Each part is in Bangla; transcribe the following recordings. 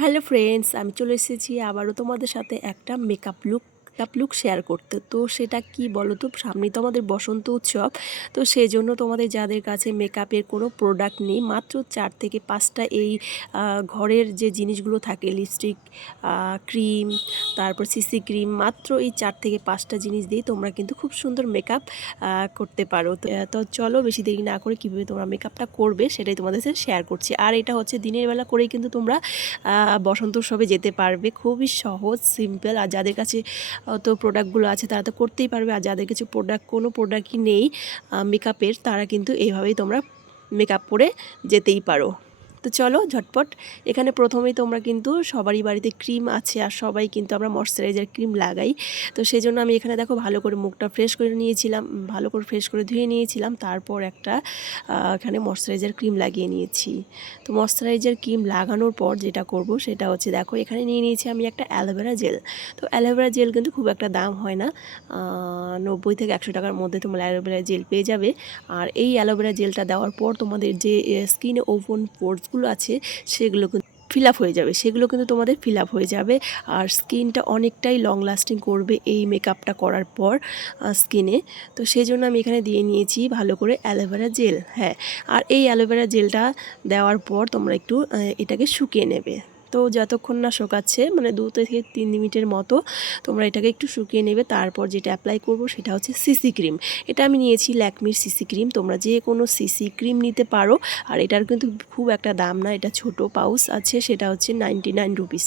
হ্যালো ফ্রেন্ডস, আমি চলে এসেছি আবারও তোমাদের সাথে একটা মেকআপ লুক শেয়ার করতে। তো সেটা কি বলো তো, সামনেই তো আমাদের বসন্ত উৎসব। তো সেই জন্য তোমাদের যাদের কাছে মেকআপের কোনো প্রোডাক্ট নেই, মাত্র 4 থেকে 5টা এই ঘরের যে জিনিসগুলো থাকে, লিপস্টিক, ক্রিম, তারপর সিসি ক্রিম, মাত্র এই 4 থেকে 5টা জিনিস দিয়ে তোমরা কিন্তু খুব সুন্দর মেকআপ করতে পারো। তো চলো বেশি দেরি না করে কীভাবে তোমরা মেকআপটা করবে সেটাই তোমাদের সাথে শেয়ার করছি। আর এটা হচ্ছে দিনের বেলা করেই কিন্তু তোমরা বসন্ত উৎসবে যেতে পারবে। খুবই সহজ, সিম্পল। আর যাদের কাছে তো প্রোডাক্টগুলো আছে তারা তো করতেই পারবে, আর যাদের কাছে কোনো প্রোডাক্টই নেই মেকআপের, তারা কিন্তু এইভাবেই তোমরা মেকআপ করে যেতেই পারো। তো চলো ঝটপট। এখানে প্রথমেই তোমরা কিন্তু সবারই বাড়িতে ক্রিম আছে, আর সবাই কিন্তু আমরা ময়শ্চারাইজার ক্রিম লাগাই। তো সেই জন্য আমি এখানে দেখো ভালো করে মুখটা ফ্রেশ করে নিয়েছিলাম, ভালো করে ফ্রেশ করে ধুয়ে নিয়েছিলাম। তারপর একটা এখানে ময়শ্চারাইজার ক্রিম লাগিয়ে নিয়েছি। তো ময়শ্চারাইজার ক্রিম লাগানোর পর যেটা করব সেটা হচ্ছে, দেখো এখানে নিয়ে নিয়েছি আমি একটা অ্যালোভেরা জেল। তো অ্যালোভেরা জেল কিন্তু খুব একটা দাম হয় না, 90 থেকে 100 টাকার মধ্যে তোমরা অ্যালোভেরা জেল পেয়ে যাবে। আর এই অ্যালোভেরা জেলটা দেওয়ার পর তোমাদের যে স্কিনে ওপেন পোরসগুলো আছে সেগুলো কিন্তু ফিল আপ হয়ে যাবে, সেগুলো কিন্তু তোমাদের ফিল আপ হয়ে যাবে। আর স্কিনটা অনেকটাই লং লাস্টিং করবে এই মেকআপটা করার পর স্কিনে। তো সেই জন্য আমি এখানে দিয়ে নিয়েছি ভালো করে অ্যালোভেরা জেল। হ্যাঁ, আর এই অ্যালোভেরা জেলটা দেওয়ার পর তোমরা একটু এটাকে শুকিয়ে নেবে। তো যতক্ষণ না শুকাচ্ছে, মানে 2 থেকে 3 মিনিটের মতো তোমরা এটাকে একটু শুকিয়ে নেবে। তারপর যেটা অ্যাপ্লাই করব সেটা হচ্ছে সিসি ক্রিম। এটা আমি নিয়েছি ল্যাকমির সিসি ক্রিম, তোমরা যে কোনো সিসি ক্রিম নিতে পারো। আর এটার কিন্তু খুব একটা দাম না, এটা ছোট পাউচ আছে, সেটা হচ্ছে 99 রুপিস।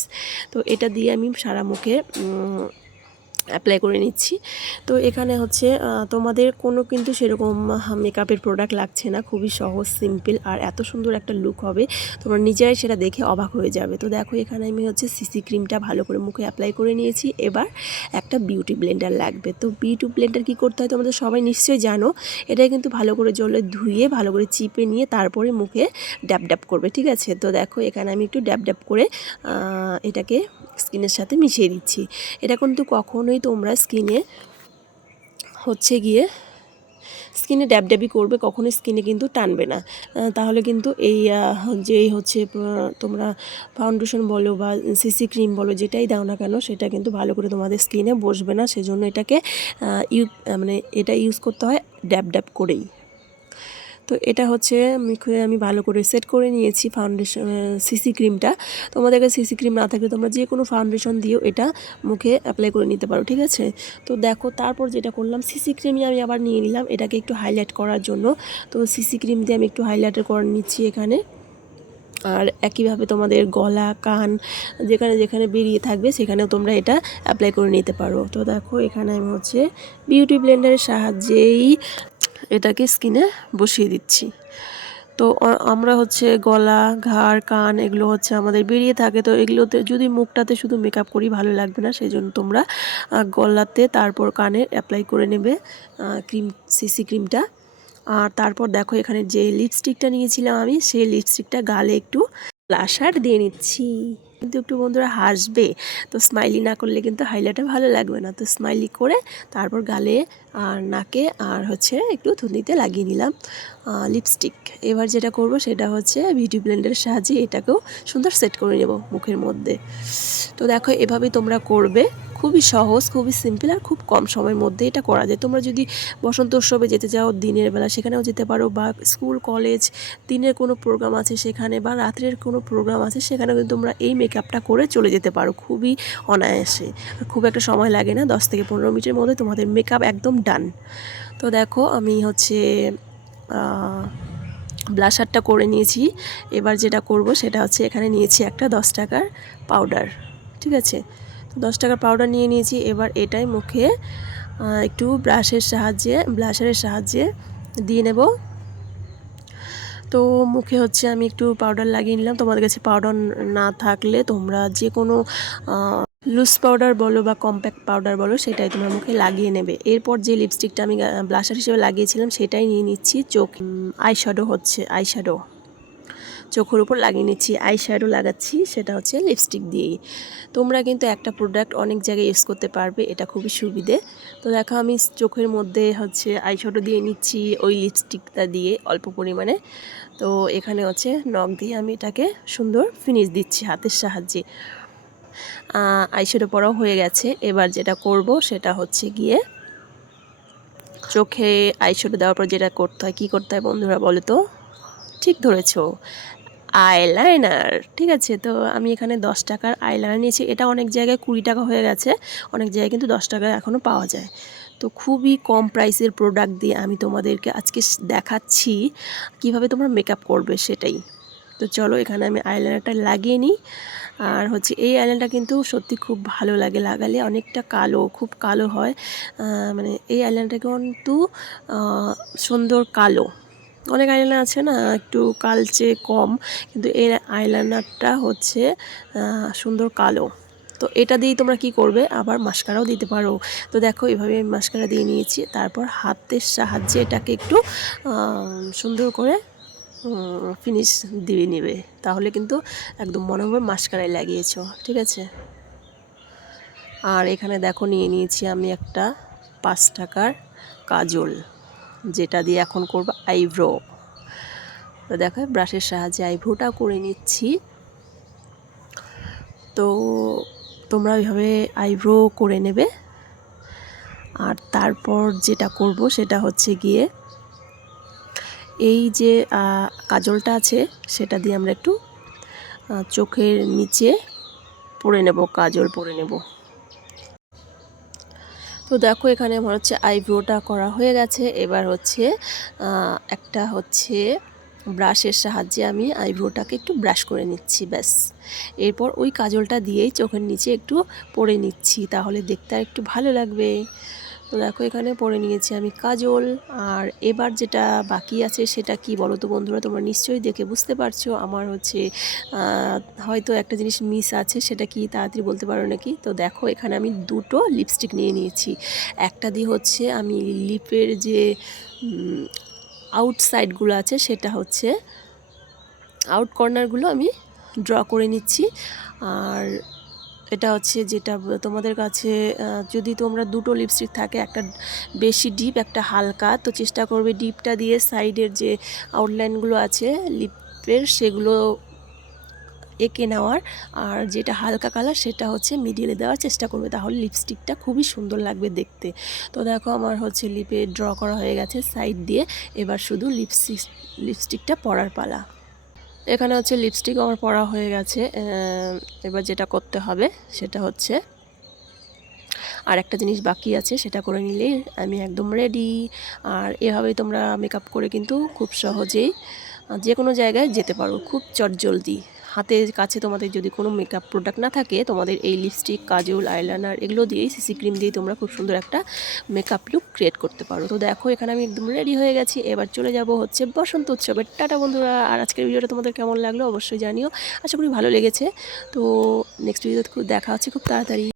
তো এটা দিয়ে আমি সারা মুখে অ্যাপ্লাই করে নিচ্ছি। তো এখানে হচ্ছে তোমাদের কোনো কিন্তু সেরকম মেকআপের প্রোডাক্ট লাগছে না, খুবই সহজ, সিম্পল, আর এত সুন্দর একটা লুক হবে, তোমরা নিজেরাই সেটা দেখে অবাক হয়ে যাবে। তো দেখো এখানে আমি হচ্ছে সিসি ক্রিমটা ভালো করে মুখে অ্যাপ্লাই করে নিয়েছি। এবার একটা বিউটি ব্লেন্ডার লাগবে। তো বিউটি ব্লেন্ডার কী করতে হয় তোমাদের সবাই নিশ্চয়ই জানো। এটা কিন্তু ভালো করে জলে ধুয়ে ভালো করে চিপে নিয়ে তারপরে মুখে ড্যাব ড্যাব করবে, ঠিক আছে? তো দেখো এখানে আমি একটু ড্যাব ড্যাব করে এটাকে স্কিনের সাথে মিশিয়ে দিচ্ছি। এটা কিন্তু কখনোই তোমরা স্কিনে ড্যাবড্যাবি করবে, কখনোই স্কিনে কিন্তু টানবে না, তাহলে কিন্তু এই যেই হচ্ছে তোমরা ফাউন্ডেশন বলো বা সিসি ক্রিম বলো, যেটাই দাও না কেন, সেটা কিন্তু ভালো করে তোমাদের স্কিনে বসবে না। সেজন্য এটাকে এটা ইউজ করতে হয় ড্যাব ড্যাব করেই। তো এটা হচ্ছে মুখে আমি ভালো করে সেট করে নিয়েছি ফাউন্ডেশন সিসি ক্রিমটা। তোমাদের কাছে সিসি ক্রিম না থাকলে তোমরা যে কোনো ফাউন্ডেশন দিয়েও এটা মুখে অ্যাপ্লাই করে নিতে পারো, ঠিক আছে? তো দেখো তারপর যেটা করলাম, সিসি ক্রিমই আমি আবার নিয়ে নিলাম এটাকে একটু হাইলাইট করার জন্য। তো সিসি ক্রিম দিয়ে আমি একটু হাইলাইটার করে নিচ্ছি এখানে। আর একইভাবে তোমাদের গলা, কান, যেখানে যেখানে বেরিয়ে থাকবে সেখানেও তোমরা এটা অ্যাপ্লাই করে নিতে পারো। তো দেখো এখানে আমি হচ্ছে বিউটি ব্লেন্ডারের সাহায্যেই এটাকে স্কিনে বসিয়ে দিচ্ছি। তো আমরা হচ্ছে গলা, ঘাড়, কান এগুলো হচ্ছে আমাদের বেরিয়ে থাকে। তো এগুলোতে যদি মুখটাতে শুধু মেকআপ করি ভালো লাগবে না, সেই জন্য তোমরা গলাতে তারপর কানে অ্যাপ্লাই করে নেবে সিসি ক্রিমটা। আর তারপর দেখো এখানে যে লিপস্টিকটা নিয়েছিলাম আমি, সেই লিপস্টিকটা গালে একটু ব্লাশার দিয়ে নিচ্ছি। কিন্তু একটু বন্ধুরা হাসবে, তো স্মাইলি না করলে কিন্তু হাইলাইটটা ভালো লাগবে না। তো স্মাইলি করে তারপর গালে আর নাকে আর হচ্ছে একটু থুতনিতে লাগিয়ে নিলাম লিপস্টিক। এবার যেটা করব সেটা হচ্ছে বিউটি ব্লেন্ডারের সাহায্যে এটাকেও সুন্দর সেট করে নেব মুখের মধ্যে। তো দেখো এভাবেই তোমরা করবে, খুবই সহজ, খুবই সিম্পল, আর খুব কম সময়ের মধ্যে এটা করা যায়। তোমরা যদি বসন্ত উৎসবে যেতে চাও দিনের বেলা, সেখানেও যেতে পারো, বা স্কুল কলেজ দিনের কোনো প্রোগ্রাম আছে সেখানে, বা রাত্রের কোনো প্রোগ্রাম আছে সেখানেও কিন্তু তোমরা এই মেকআপটা করে চলে যেতে পারো খুবই অনায়াসে। খুব একটা সময় লাগে না, 10 থেকে 15 মিনিটের মধ্যে তোমাদের মেকআপ একদম ডান। তো দেখো আমি হচ্ছে ব্লাশারটা করে নিয়েছি। এবার যেটা করব সেটা হচ্ছে, এখানে নিয়েছি একটা 10 টাকার পাউডার, ঠিক আছে? তো 10 টাকার পাউডার নিয়ে নিয়েছি। এবার এটাই মুখে একটু ব্লাশারের সাহায্যে দিয়ে নেব। তো মুখে হচ্ছে আমি একটু পাউডার লাগিয়ে নিলাম। তোমাদের কাছে পাউডার না থাকলে তোমরা যে কোনো লুজ পাউডার বলো বা কম্প্যাক্ট পাউডার বলো, সেটাই তোমরা মুখে লাগিয়ে নেবে। এরপর যে লিপস্টিকটা আমি ব্লাশার হিসেবে লাগিয়েছিলাম সেটাই নিয়ে নিচ্ছি। চোখ আইশ্যাডো। চোখের উপর লাগিয়ে নিচ্ছি। আই শ্যাডো লাগাচ্ছি, সেটা হচ্ছে লিপস্টিক দিয়েই। তোমরা কিন্তু একটা প্রোডাক্ট অনেক জায়গায় ইউজ করতে পারবে, এটা খুবই সুবিধে। তো দেখো আমি চোখের মধ্যে হচ্ছে আই শ্যাডো দিয়ে নিচ্ছি ওই লিপস্টিকটা দিয়ে অল্প পরিমাণে। তো এখানে হচ্ছে নখ দিয়ে আমি এটাকে সুন্দর ফিনিশ দিচ্ছি হাতের সাহায্যে। আই শ্যাডো পরাও হয়ে গেছে। এবার যেটা করব সেটা হচ্ছে গিয়ে চোখে আই শ্যাডো দেওয়ার পর যেটা করতে হয়, কী করতে হয় বন্ধুরা বলো তো? ঠিক ধরেছো, আইলাইনার। ঠিক আছে, তো আমি এখানে 10 টাকার আইলাইনার নিয়েছি। এটা অনেক জায়গায় 20 টাকা হয়ে গেছে, অনেক জায়গায় কিন্তু 10 টাকায় এখনও পাওয়া যায়। তো খুবই কম প্রাইসের প্রোডাক্ট দিয়ে আমি তোমাদেরকে আজকে দেখাচ্ছি কিভাবে তোমরা মেকআপ করবে সেটাই। তো চলো এখানে আমি আইলাইনারটা লাগিয়ে নিই। আর হচ্ছে এই আইলাইনারটা কিন্তু সত্যি খুব ভালো লাগে, লাগালে অনেকটা কালো, খুব কালো হয়। মানে এই আইলাইনারটা কিন্তু সুন্দর কালো। অনেক আইলাইনার আছে না একটু কালচে কম, কিন্তু এই আইলাইনারটা হচ্ছে সুন্দর কালো। তো এটা দিয়েই তোমরা কি করবে, আবার মাস্কারাও দিতে পারো। তো দেখো এভাবে আমি মাস্কারা দিয়ে নিয়েছি, তারপর হাতের সাহায্যে এটাকে একটু সুন্দর করে ফিনিশ দিয়ে নেবে, তাহলে কিন্তু একদম মনে হবে মাস্কারায় লাগিয়েছো। ঠিক আছে, আর এখানে দেখো নিয়ে নিয়েছি আমি একটা 5 টাকার কাজল, যেটা দিয়ে এখন করব আইব্রো। তো দেখো ব্রাশের সাহায্যে আইব্রোটা করে নিচ্ছি। তো তোমরা এইভাবে আইব্রো করে নেবে। আর তারপর যেটা করব সেটা হচ্ছে গিয়ে এই যে কাজলটা আছে সেটা দিয়ে আমরা একটু চোখের নিচে পরে নেব, কাজল পরে নেব। তো দেখো এখানে আমার হচ্ছে আইব্রোটা করা হয়ে গেছে। এবার হচ্ছে একটা হচ্ছে ব্রাশের সাহায্যে আমি আইব্রোটাকে একটু ব্রাশ করে নিচ্ছি, ব্যাস। এরপর ওই কাজলটা দিয়েই চোখের নিচে একটু পরে নিচ্ছি, তাহলে দেখতে আর একটু ভালো লাগবে। তো দেখো এখানে পরে নিয়েছি আমি কাজল। আর এবার যেটা বাকি আছে সেটা কি বলো তো বন্ধুরা, তোমরা নিশ্চয়ই দেখে বুঝতে পারছো আমার হচ্ছে হয়তো একটা জিনিস মিস আছে, সেটা কি তাড়াতাড়ি বলতে পারো নাকি? তো দেখো এখানে আমি দুটো লিপস্টিক নিয়ে নিয়েছি। একটা দিয়ে হচ্ছে আমি লিপের যে আউটসাইডগুলো আছে সেটা হচ্ছে আউট কর্নারগুলো আমি ড্র করে নিচ্ছি। আর এটা হচ্ছে যেটা তোমাদের কাছে যদি তোমরা দুটো লিপস্টিক থাকে, একটা বেশি ডিপ একটা হালকা, তো চেষ্টা করবে ডিপটা দিয়ে সাইডের যে আউটলাইনগুলো আছে লিপের সেগুলো এঁকে নেওয়ার, আর যেটা হালকা কালার সেটা হচ্ছে মিডিলে দেওয়ার চেষ্টা করবে, তাহলে লিপস্টিকটা খুবই সুন্দর লাগবে দেখতে। তো দেখো আমার হচ্ছে লিপে ড্র করা হয়ে গেছে সাইড দিয়ে, এবার শুধু লিপস্টিকটা পরার পালা। এখানে হচ্ছে লিপস্টিক আমার পরা হয়ে গেছে। এবার যেটা করতে হবে সেটা হচ্ছে আর একটা জিনিস বাকি আছে, সেটা করে নিলেই আমি একদম রেডি। আর এভাবেই তোমরা মেকআপ করে কিন্তু খুব সহজেই যে কোনো জায়গায় যেতে পারো, খুব চটজলদি। হাতের কাছে তোমাদের যদি কোনো মেকআপ প্রোডাক্ট না থাকে, তোমাদের এই লিপস্টিক, কাজল, আইলাইনার এগুলো দিয়েই, সিসি ক্রিম দিয়ে তোমরা খুব সুন্দর একটা মেকআপ লুক ক্রিয়েট করতে পারো। তো দেখো এখানে আমি একদম রেডি হয়ে গেছি। এবার চলে যাব হচ্ছে বসন্ত উৎসবের। টাটা বন্ধুরা। আর আজকের ভিডিওটা তোমাদের কেমন লাগলো অবশ্যই জানিও, আশা করি ভালো লেগেছে। তো নেক্সট ভিডিওতে দেখা হচ্ছে খুব তাড়াতাড়ি।